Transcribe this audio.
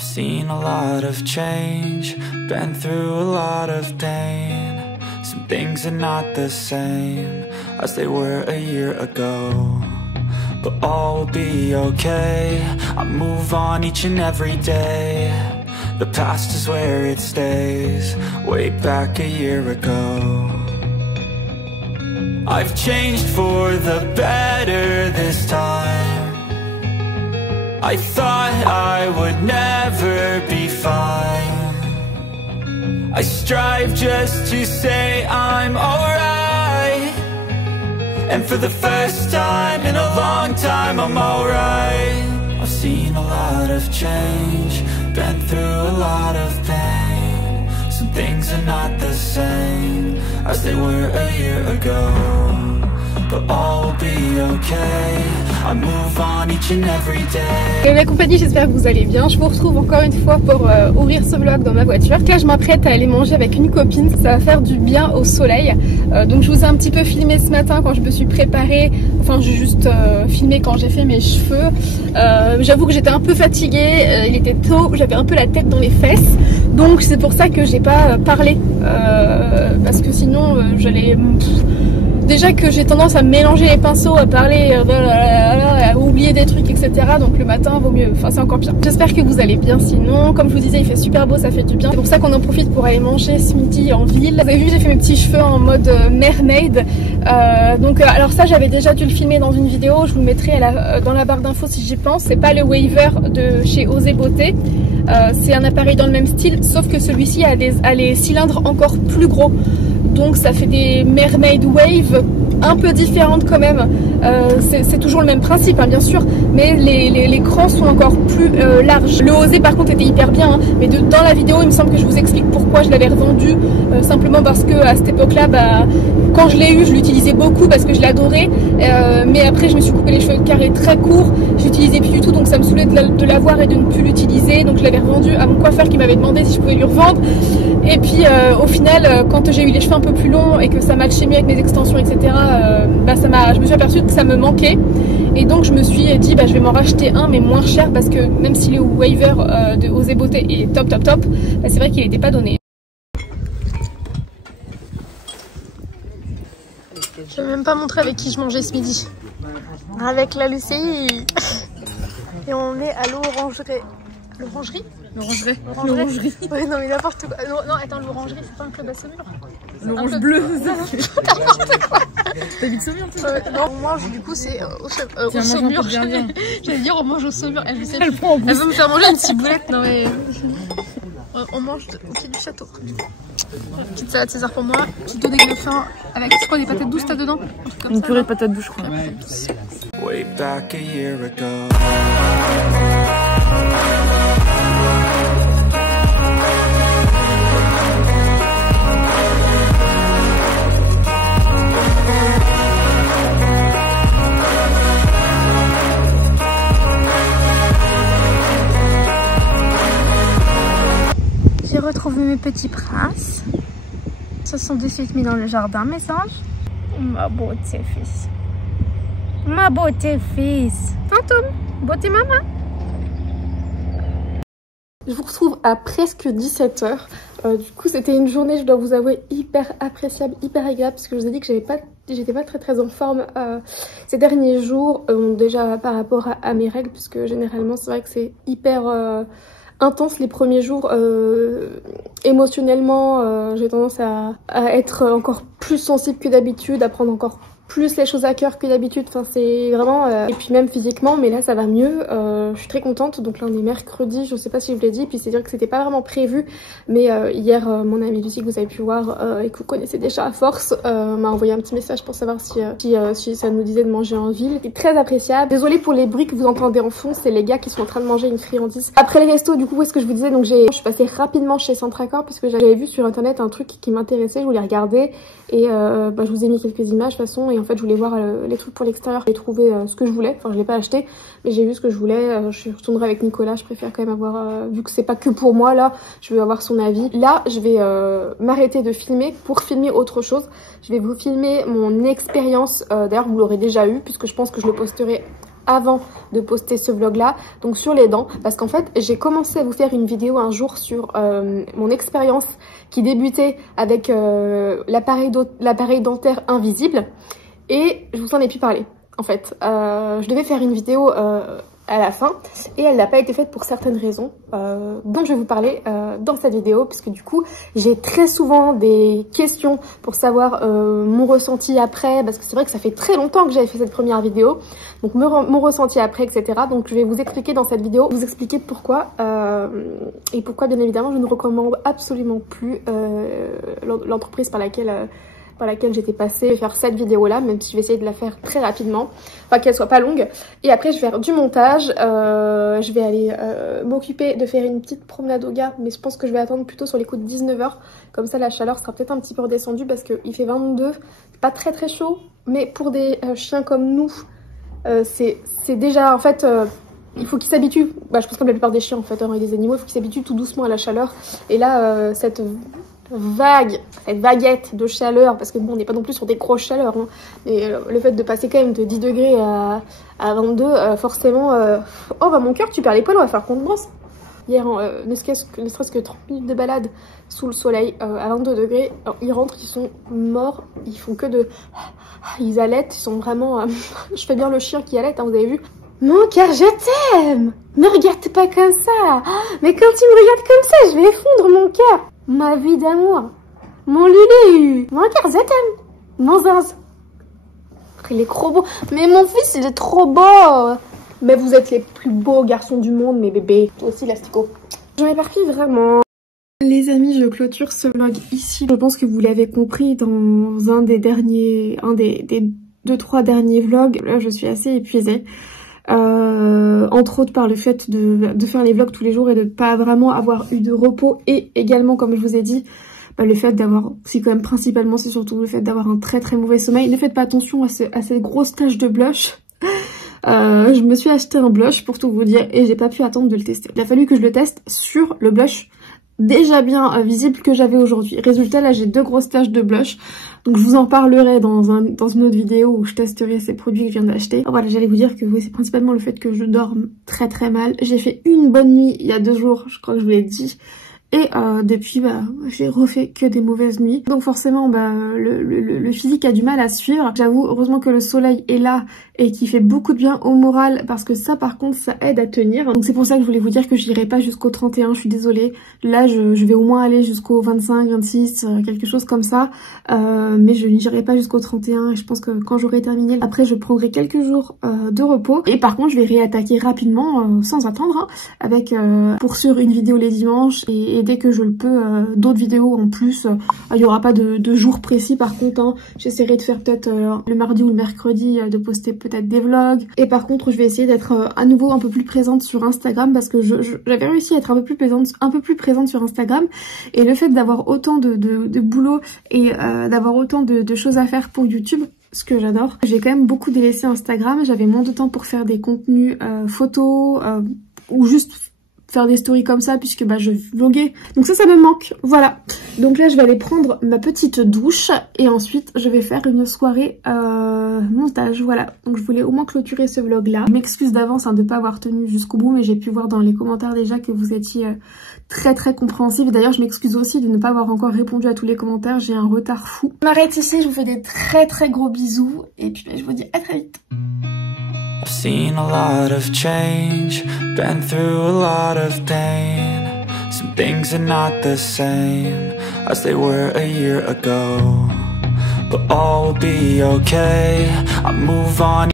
I've seen a lot of change, been through a lot of pain. Some things are not the same as they were a year ago, but all will be okay. I move on each and every day. The past is where it stays, way back a year ago. I've changed for the better this time. I thought I would never be fine. I strive just to say I'm alright, and for the first time in a long time I'm alright. I've seen a lot of change, been through a lot of pain. Some things are not the same as they were a year ago, but all will be okay. I move on each and every day. Salut la compagnie, j'espère que vous allez bien. Je vous retrouve encore une fois pour ouvrir ce vlog dans ma voiture. Là, je m'apprête à aller manger avec une copine. Ça va faire du bien au soleil. Donc je vous ai un petit peu filmé ce matin quand je me suis préparée. Enfin, j'ai juste filmé quand j'ai fait mes cheveux. J'avoue que j'étais un peu fatiguée. Il était tôt, j'avais un peu la tête dans les fesses. Donc c'est pour ça que j'ai pas parlé. Parce que sinon, j'allais... Déjà que j'ai tendance à mélanger les pinceaux, à parler, à oublier des trucs, etc. Donc le matin, vaut mieux, enfin c'est encore pire. J'espère que vous allez bien sinon. Comme je vous disais, il fait super beau, ça fait du bien. C'est pour ça qu'on en profite pour aller manger ce midi en ville. Vous avez vu, j'ai fait mes petits cheveux en mode mermaid. Alors ça, j'avais déjà dû le filmer dans une vidéo. Je vous le mettrai dans la barre d'infos si j'y pense. C'est pas le Waver de chez Osé Beauté. C'est un appareil dans le même style, sauf que celui-ci a les cylindres encore plus gros. Donc ça fait des mermaid wave un peu différentes quand même. C'est toujours le même principe hein, bien sûr, mais les crans sont encore plus larges. Le Osé par contre était hyper bien, hein, mais dans la vidéo il me semble que je vous explique pourquoi je l'avais revendu. Simplement parce que à cette époque là, quand je l'ai eu, je l'utilisais beaucoup parce que je l'adorais. Mais après je me suis coupé les cheveux carrés très courts, je l'utilisais plus du tout, donc ça me saoulait de l'avoir et de ne plus l'utiliser. Donc je l'avais revendu à mon coiffeur qui m'avait demandé si je pouvais lui revendre. Et puis au final, quand j'ai eu les cheveux un peu plus longs et que ça matchait mieux avec mes extensions, etc., je me suis aperçue que ça me manquait. Et donc je me suis dit, je vais m'en racheter un, mais moins cher, parce que même si le Waver de Osé Beauté est top, c'est vrai qu'il n'était pas donné. Je vais même pas montrer avec qui je mangeais ce midi. Avec la Lucie. Et on est à l'orangerie. L'orangerie? L'orangerie. Ouais, non, mais n'importe quoi. Non, attends, l'orangerie, c'est pas un club à Saumur? L'orange bleue. N'importe quoi. T'habites Saumur, toi? Non, on mange, du coup, c'est au Saumur. J'allais dire, on mange au Saumur. Elle veut me faire manger une ciboulette. Non, mais. On mange au pied du château. Petite salade César pour moi. Petite dos d'aiglefin avec quoi, des patates douces, t'as dedans? Une purée de patates douces, je crois. Way back a year ago. J'ai retrouvé mes petits princes. Ils se sont de suite mis dans le jardin, mes anges. Ma beauté fils. Ma beauté fils. Tantum, beauté maman. Je vous retrouve à presque 17 h. Du coup, c'était une journée, je dois vous avouer, hyper appréciable, hyper agréable, parce que je vous ai dit que j'étais pas très en forme ces derniers jours. Déjà par rapport à mes règles, puisque généralement, c'est vrai que c'est hyper... intense les premiers jours. Émotionnellement, j'ai tendance à être encore plus sensible que d'habitude, à prendre encore plus les choses à cœur que d'habitude. Enfin, c'est vraiment... Et puis même physiquement, mais là ça va mieux. Je suis très contente. Donc là on est mercredi, je sais pas si je vous l'ai dit. Puis c'est dire que c'était pas vraiment prévu. Mais hier, mon amie Lucie, que vous avez pu voir et que vous connaissez déjà à force, m'a envoyé un petit message pour savoir si ça nous disait de manger en ville. C'est très appréciable. Désolée pour les bruits que vous entendez en fond, c'est les gars qui sont en train de manger une friandise. Après les restos, du coup, où est-ce que je vous disais, donc je suis passée rapidement chez Centracor parce que j'avais vu sur internet un truc qui m'intéressait, je voulais regarder. Et je vous ai mis quelques images de toute façon, et en fait je voulais voir les trucs pour l'extérieur. J'ai trouvé ce que je voulais, enfin je l'ai pas acheté, mais j'ai vu ce que je voulais. Je retournerai avec Nicolas, je préfère quand même avoir, vu que c'est pas que pour moi là, je veux avoir son avis. Là je vais m'arrêter de filmer pour filmer autre chose. Je vais vous filmer mon expérience, d'ailleurs vous l'aurez déjà eu puisque je pense que je le posterai avant de poster ce vlog là, donc sur les dents, parce qu'en fait j'ai commencé à vous faire une vidéo un jour sur mon expérience qui débutait avec l'appareil dentaire invisible, et je vous en ai plus parlé en fait. Je devais faire une vidéo à la fin et elle n'a pas été faite pour certaines raisons dont je vais vous parler dans cette vidéo, puisque du coup j'ai très souvent des questions pour savoir mon ressenti après, parce que c'est vrai que ça fait très longtemps que j'avais fait cette première vidéo, donc mon ressenti après, etc. Donc je vais vous expliquer dans cette vidéo, vous expliquer pourquoi et pourquoi bien évidemment je ne recommande absolument plus l'entreprise par laquelle j'étais passée. Je vais faire cette vidéo là, même si je vais essayer de la faire très rapidement, enfin qu'elle soit pas longue, et après je vais faire du montage. Je vais aller m'occuper de faire une petite promenade au gars, mais je pense que je vais attendre plutôt sur les coups de 19 h, comme ça la chaleur sera peut-être un petit peu redescendue, parce qu'il fait 22, pas très très chaud, mais pour des chiens comme nous c'est déjà en fait il faut qu'ils s'habituent, je pense comme la plupart des chiens en fait, et des animaux, il faut qu'ils s'habituent tout doucement à la chaleur. Et là cette vaguette de chaleur, parce que bon, on n'est pas non plus sur des grosses chaleurs, hein, mais le fait de passer quand même de 10 degrés à 22, forcément, oh bah mon cœur, tu perds les poils, on va faire qu'on te brosse. Hier, ne serait-ce que 30 minutes de balade sous le soleil à 22 degrés, alors, ils rentrent, ils sont morts, ils font que de... Ils allaitent, ils sont vraiment... Je fais bien le chien qui allaite, hein, vous avez vu. Mon cœur, je t'aime. Me regarde pas comme ça. Mais quand tu me regardes comme ça, je vais effondre mon cœur. Ma vie d'amour. Mon Lulu. Mon cœur, je t'aime. Mon zinz. Il est trop beau. Mais mon fils, il est trop beau. Mais vous êtes les plus beaux garçons du monde, mes bébés. Toi aussi, l'astico. J'en éparpille vraiment. Les amis, je clôture ce vlog ici. Je pense que vous l'avez compris dans un des 2-3 derniers vlogs. Là, je suis assez épuisée. Entre autres par le fait de faire les vlogs tous les jours et de pas vraiment avoir eu de repos, et également, comme je vous ai dit, le fait d'avoir, c'est quand même principalement, c'est surtout le fait d'avoir un très très mauvais sommeil. Ne faites pas attention à ces grosses taches de blush. Je me suis acheté un blush pour tout vous dire, et j'ai pas pu attendre de le tester. Il a fallu que je le teste sur le blush déjà bien visible que j'avais aujourd'hui. Résultat, là j'ai 2 grosses taches de blush, donc je vous en parlerai dans une autre vidéo où je testerai ces produits que je viens d'acheter. Voilà, j'allais vous dire que oui, c'est principalement le fait que je dorme très très mal. J'ai fait une bonne nuit il y a 2 jours, je crois que je vous l'ai dit, et depuis j'ai refait que des mauvaises nuits, donc forcément le physique a du mal à suivre. J'avoue, heureusement que le soleil est là et qui fait beaucoup de bien au moral, parce que ça par contre ça aide à tenir. Donc c'est pour ça que je voulais vous dire que je n'irai pas jusqu'au 31, je suis désolée. Là je vais au moins aller jusqu'au 25, 26, quelque chose comme ça, mais je n'irai pas jusqu'au 31, et je pense que quand j'aurai terminé, après je prendrai quelques jours de repos, et par contre je vais réattaquer rapidement sans attendre, hein, avec pour sûr une vidéo les dimanches, et dès que je le peux d'autres vidéos en plus. Il n'y aura pas de jour précis par contre, hein. J'essaierai de faire peut-être le mardi ou le mercredi, de poster peut-être des vlogs, et par contre je vais essayer d'être à nouveau un peu plus présente sur Instagram, parce que j'avais réussi à être un peu plus présente sur Instagram, et le fait d'avoir autant de boulot et d'avoir autant de choses à faire pour YouTube, ce que j'adore. J'ai quand même beaucoup délaissé Instagram, j'avais moins de temps pour faire des contenus photos ou juste faire des stories comme ça, puisque je vloguais, donc ça me manque. Voilà, donc là je vais aller prendre ma petite douche, et ensuite je vais faire une soirée montage. Voilà, donc je voulais au moins clôturer ce vlog là. Je m'excuse d'avance de ne pas avoir tenu jusqu'au bout, mais j'ai pu voir dans les commentaires déjà que vous étiez très très compréhensifs. D'ailleurs je m'excuse aussi de ne pas avoir encore répondu à tous les commentaires, j'ai un retard fou. Je m'arrête ici, je vous fais des très très gros bisous, et puis je vous dis à très vite. I've seen a lot of change, been through a lot of pain. Some things are not the same as they were a year ago, but all will be okay. I move on.